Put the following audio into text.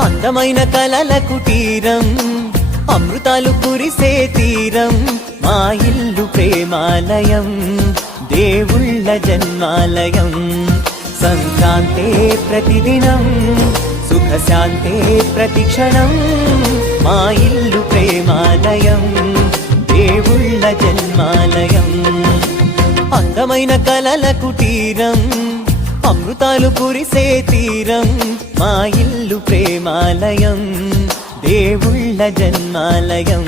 అందమైన కలల కుటీరం, అమృతాలు కురిసే తీరం, మా ఇల్లు ప్రేమాలయం, దేవుళ్ళ జన్మాలయం. సంక్రాంతే ప్రతిదినం, సుఖశాంతే ప్రతిక్షణం, మా ఇల్లు ప్రేమాలయం, దేవుళ్ళ జన్మాలయం. అందమైన కలల కుటీరం, అమృతాలు కురిసే తీరం, మా ఇల్లు ప్రేమాలయం, దేవుళ్ళ జన్మాలయం.